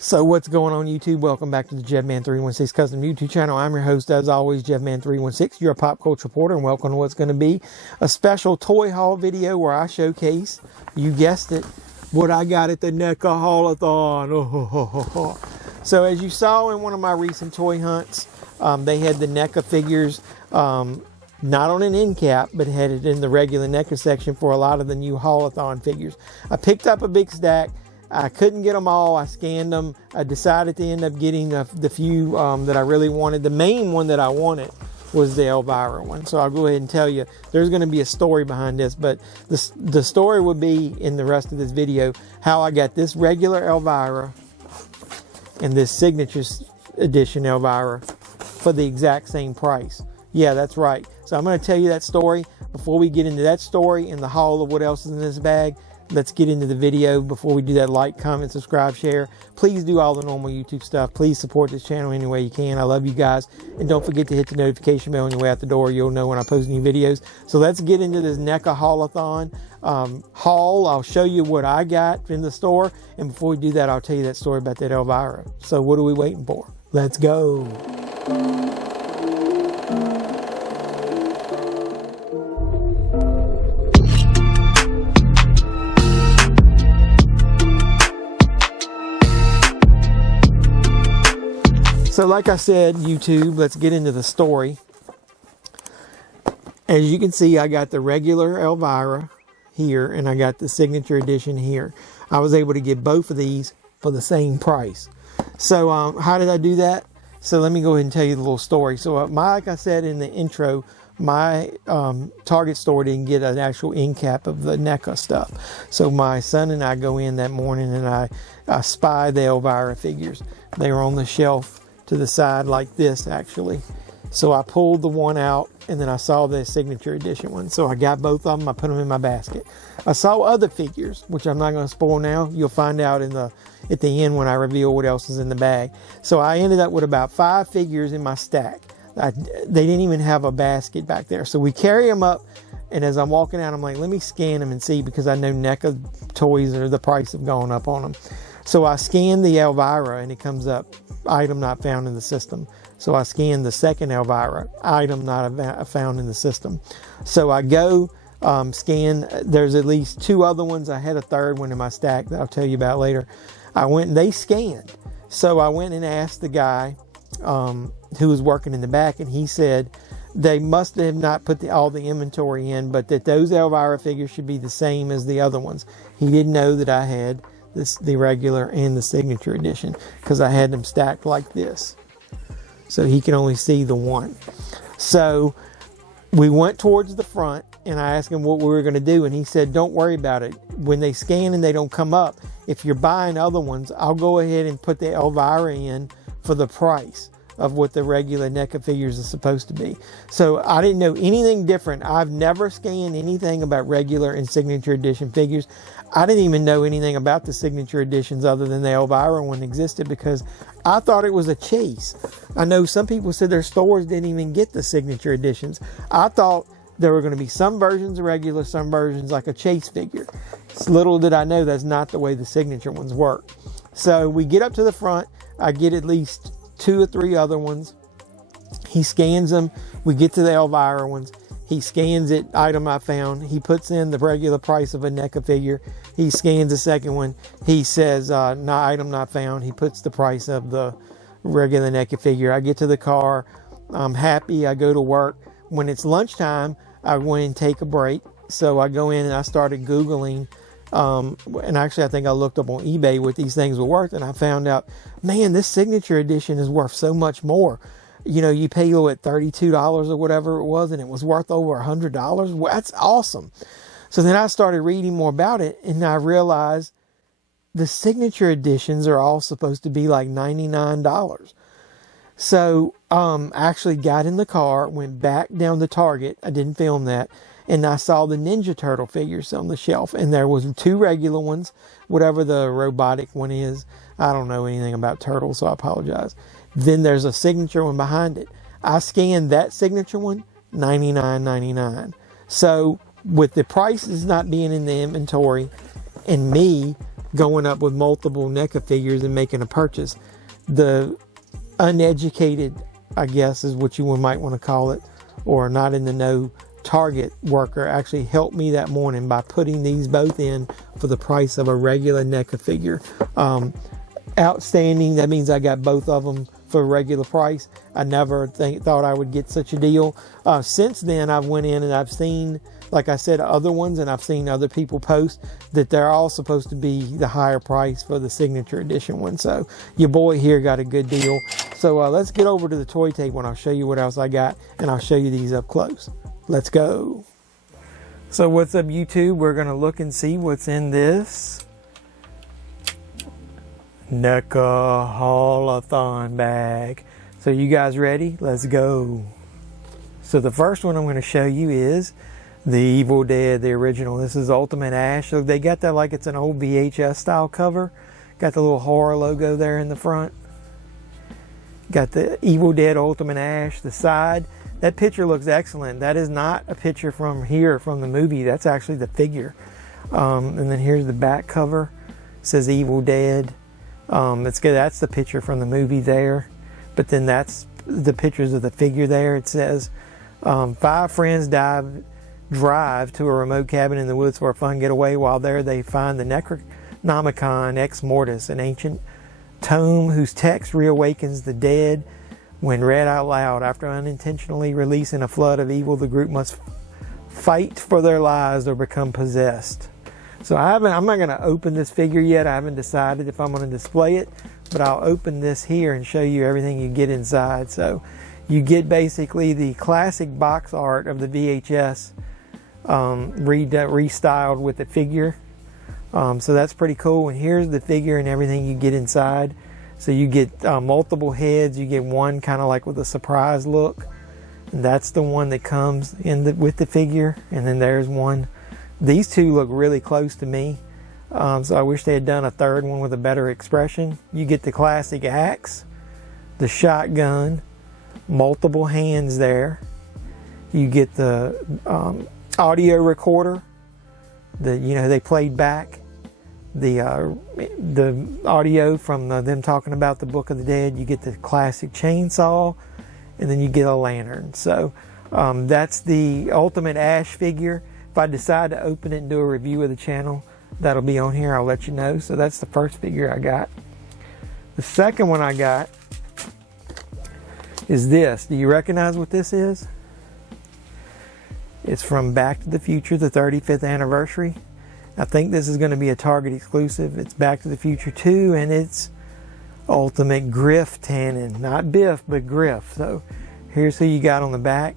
So what's going on YouTube? Welcome back to the JevMan316 Custom YouTube channel. I'm your host as always, JevMan316. You're a pop culture reporter and welcome to what's going to be a special toy haul video where I showcase, you guessed it, what I got at the NECA Haul-A-Thon. So as you saw in one of my recent toy hunts, they had the NECA figures, not on an end cap, but had it in the regular NECA section for a lot of the new Haulathon figures. I picked up a big stack. I couldn't get them all. I scanned them. I decided to end up getting the few that I really wanted. The main one that I wanted was the Elvira one. So I'll go ahead and tell you, there's going to be a story behind this, but the story would be in the rest of this video, how I got this regular Elvira and this signature edition Elvira for the exact same price. Yeah, that's right. So I'm going to tell you that story. Before we get into that story and the haul of what else is in this bag, let's get into the video. Before we do that, like, comment, subscribe, share. Please do all the normal YouTube stuff. Please support this channel any way you can. I love you guys. And don't forget to hit the notification bell on your way out the door. You'll know when I post new videos. So let's get into this NECA Haul-A-Thon haul. I'll show you what I got in the store. And before we do that, I'll tell you that story about that Elvira. So what are we waiting for? Let's go. So like I said, YouTube, let's get into the story. As you can see, I got the regular Elvira here and I got the signature edition here. I was able to get both of these for the same price. So how did I do that? So let me go ahead and tell you the little story. So like I said in the intro, my Target store didn't get an actual end cap of the NECA stuff. So my son and I go in that morning and I spy the Elvira figures. They were on the shelf to the side like this actually. So I pulled the one out and then I saw the signature edition one. So I got both of them, I put them in my basket. I saw other figures, which I'm not going to spoil now. You'll find out at the end when I reveal what else is in the bag. So I ended up with about 5 figures in my stack. They didn't even have a basket back there. So we carry them up, and as I'm walking out, I'm like, let me scan them and see, because I know NECA toys are the price have gone up on them. So I scan the Elvira and it comes up, item not found in the system. So I scan the second Elvira, item not found in the system. So I go scan, there's at least 2 other ones. I had a third one in my stack that I'll tell you about later. I went and they scanned. So I went and asked the guy who was working in the back, and he said they must have not put all the inventory in, but that those Elvira figures should be the same as the other ones. He didn't know that I had the regular and the signature edition because I had them stacked like this. So he can only see the one. So we went towards the front and I asked him what we were going to do, and he said, don't worry about it. When they scan and they don't come up, if you're buying other ones, I'll go ahead and put the Elvira in for the price of what the regular NECA figures are supposed to be. So I didn't know anything different. I've never scanned anything about regular and signature edition figures. I didn't even know anything about the signature editions other than the Elvira one existed, because I thought it was a chase. I know some people said their stores didn't even get the signature editions. I thought there were going to be some versions of regular, some versions like a chase figure. Little did I know that's not the way the signature ones work. So we get up to the front. I get at least 2 or 3 other ones. He scans them. We get to the Elvira ones. He scans it, item I found. He puts in the regular price of a NECA figure. He scans the second one. He says, no, item not found. He puts the price of the regular NECA figure. I get to the car. I'm happy. I go to work. When it's lunchtime, I went and take a break. So I go in and I started Googling. And actually, I think I looked up on eBay what these things were worth, and I found out, man, this signature edition is worth so much more. You know, you pay what, $32 or whatever it was, and it was worth over $100. Well, that's awesome. So then I started reading more about it, and I realized the signature editions are all supposed to be like $99. So I actually got in the car, went back down to Target. I didn't film that. And I saw the Ninja Turtle figures on the shelf. And there was 2 regular ones, whatever the robotic one is. I don't know anything about turtles, so I apologize. Then there's a signature one behind it. I scanned that signature one, $99.99. So with the prices not being in the inventory and me going up with multiple NECA figures and making a purchase. The uneducated, I guess is what you might want to call it, or not in the know Target worker actually helped me that morning by putting these both in for the price of a regular NECA figure. Outstanding. That means I got both of them for a regular price. I never thought I would get such a deal. Since then, I've went in and I've seen, like I said, other ones, and I've seen other people post that they're all supposed to be the higher price for the signature edition one. So your boy here got a good deal. So let's get over to the toy table and I'll show you what else I got, and I'll show you these up close. Let's go. So what's up, YouTube? We're going to look and see what's in this NECA Haul-A-Thon bag. So you guys ready? Let's go. So the first one I'm going to show you is the Evil Dead, the original. This is Ultimate Ash. So they got that like it's an old VHS style cover. Got the little horror logo there in the front. Got the Evil Dead Ultimate Ash. The side. That picture looks excellent. That is not a picture from here, from the movie. That's actually the figure. And then here's the back cover. It says Evil Dead. It's good. That's the picture from the movie there. But then that's the pictures of the figure there. It says, 5 friends drive to a remote cabin in the woods for a fun getaway. While there, they find the Necronomicon Ex Mortis, an ancient tome whose text reawakens the dead when read out loud. After unintentionally releasing a flood of evil, the group must fight for their lives or become possessed. So I'm not going to open this figure yet. I haven't decided if I'm going to display it, but I'll open this here and show you everything you get inside. So you get basically the classic box art of the VHS restyled with the figure. So that's pretty cool. And here's the figure and everything you get inside. So you get multiple heads. You get one kind of like with a surprise look. And that's the one that comes in with the figure. And then there's one. These two look really close to me. So I wish they had done a third one with a better expression. You get the classic axe, the shotgun, multiple hands there. You get the audio recorder that they played back. The audio from them talking about the Book of the Dead. You get the classic chainsaw, and then you get a lantern. So that's the Ultimate Ash figure. If I decide to open it and do a review of the channel, that'll be on here. I'll let you know. So that's the first figure I got. The second one I got is this. Do you recognize what this is? It's from Back to the Future, the 35th anniversary. I think this is going to be a Target exclusive. It's Back to the Future 2, and it's Ultimate Griff Tannen. Not Biff, but Griff. So here's who you got on the back.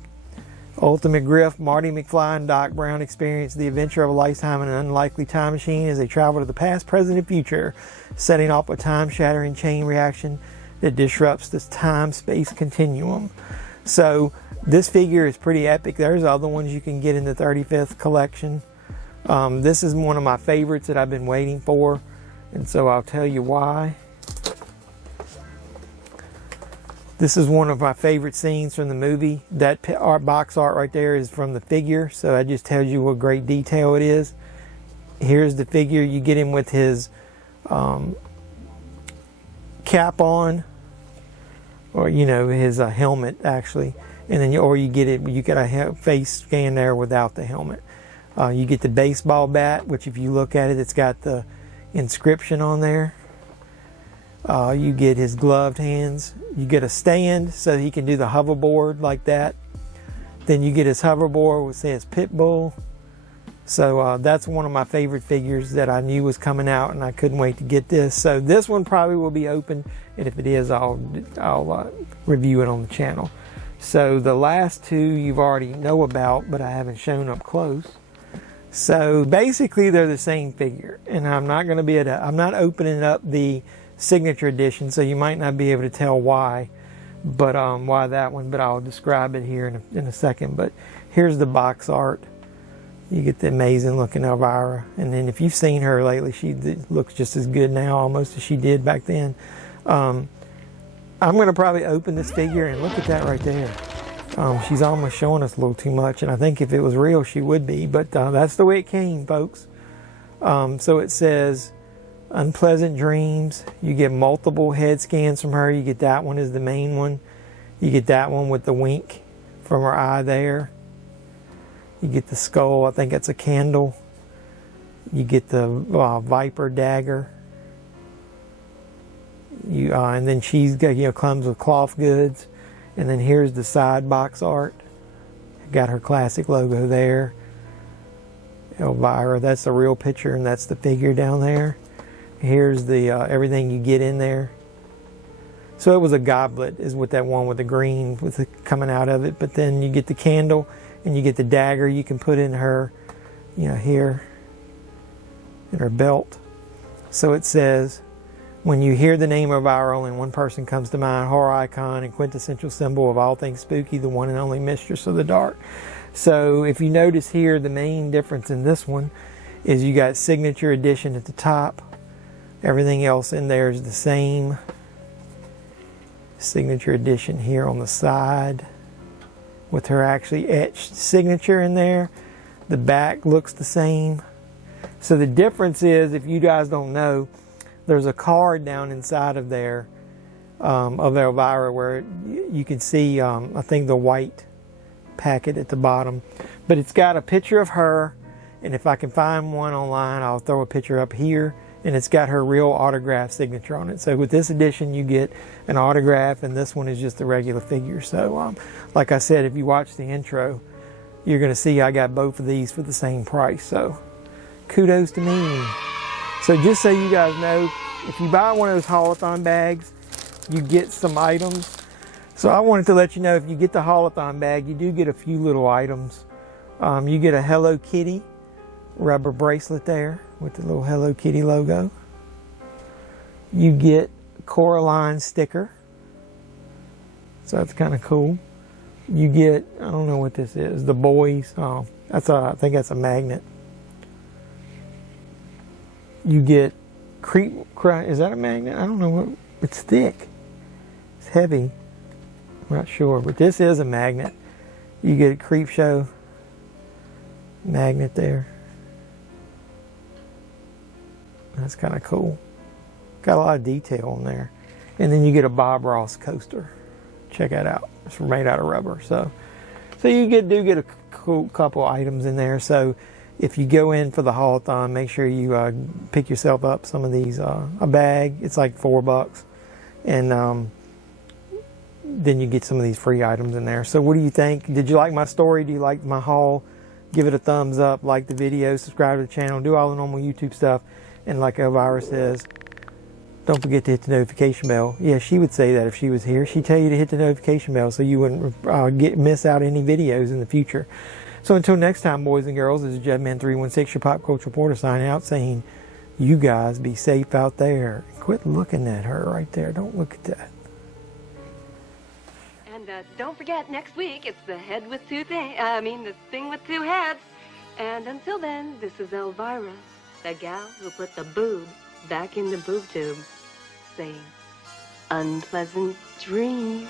Ultimate Griff, Marty McFly and Doc Brown experience the adventure of a lifetime in an unlikely time machine as they travel to the past, present, and future, setting off a time-shattering chain reaction that disrupts this time-space continuum. So this figure is pretty epic. There's other ones you can get in the 35th collection. This is one of my favorites that I've been waiting for, and so I'll tell you why. This is one of my favorite scenes from the movie. That box art right there is from the figure, so that just tells you what great detail it is. Here's the figure. You get him with his cap on, or his helmet actually, and then you get a face scan there without the helmet. You get the baseball bat, which if you look at it, it's got the inscription on there. You get his gloved hands. You get a stand so he can do the hoverboard like that. Then you get his hoverboard which says Pitbull. So that's one of my favorite figures that I knew was coming out, and I couldn't wait to get this. So this one probably will be open, and if it is, I'll review it on the channel. So the last two you already know about, but I haven't shown up close. So basically they're the same figure, and I'm not opening up the signature edition, so you might not be able to tell why that one, but I'll describe it here in a second. But here's the box art. You get the amazing looking Elvira, and then if you've seen her lately, she looks just as good now almost as she did back then. I'm going to probably open this figure, and look at that right there. She's almost showing us a little too much, and I think if it was real she would be, but that's the way it came, folks. So it says Unpleasant Dreams. You get multiple head scans from her. You get that one as the main one. You get that one with the wink from her eye there. You get the skull. I think that's a candle. You get the Viper dagger. And then she's got, comes with cloth goods. And then here's the side box art. Got her classic logo there. Elvira, that's the real picture, and that's the figure down there. Here's the everything you get in there. So it was a goblet, is what that one with the green with the coming out of it. But then you get the candle, and you get the dagger you can put in her, here in her belt. So it says, when you hear the name of Elvira, only one person comes to mind: horror icon and quintessential symbol of all things spooky, the one and only mistress of the dark. So if you notice here, the main difference in this one is you got signature edition at the top. Everything else in there is the same. Signature edition here on the side with her actually etched signature in there. The back looks the same. So the difference is, if you guys don't know, there's a card down inside of there of Elvira where you can see, I think, the white packet at the bottom. But it's got a picture of her, and if I can find one online, I'll throw a picture up here. And it's got her real autograph signature on it. So with this edition, you get an autograph, and this one is just a regular figure. So like I said, if you watch the intro, you're going to see I got both of these for the same price. So kudos to me. So just so you guys know, if you buy one of those Haulathon bags, you get some items. So I wanted to let you know, if you get the Haulathon bag, you do get a few little items. You get a Hello Kitty rubber bracelet there with the little Hello Kitty logo. You get a Coraline sticker. So that's kind of cool. You get, I don't know what this is, the boys. Oh, I think that's a magnet. You get is that a magnet? I don't know what, it's thick. It's heavy. I'm not sure, but this is a magnet. You get a Creepshow magnet there. That's kind of cool. Got a lot of detail in there. And then you get a Bob Ross coaster. Check that out. It's made out of rubber. So you do get a cool couple items in there. So if you go in for the Haulathon, make sure you pick yourself up some of these. A bag, it's like $4. And then you get some of these free items in there. So what do you think? Did you like my story? Do you like my haul? Give it a thumbs up, like the video, subscribe to the channel, do all the normal YouTube stuff. And like Elvira says, don't forget to hit the notification bell. Yeah, she would say that if she was here. She'd tell you to hit the notification bell so you wouldn't miss out any videos in the future. So until next time, boys and girls, this is Jedman316, your pop culture reporter, signing out, saying, you guys be safe out there. Quit looking at her right there. Don't look at that. And don't forget, next week it's the head with two things. The thing with two heads. And until then, this is Elvira, the gal who put the boob back in the boob tube, saying, unpleasant dreams.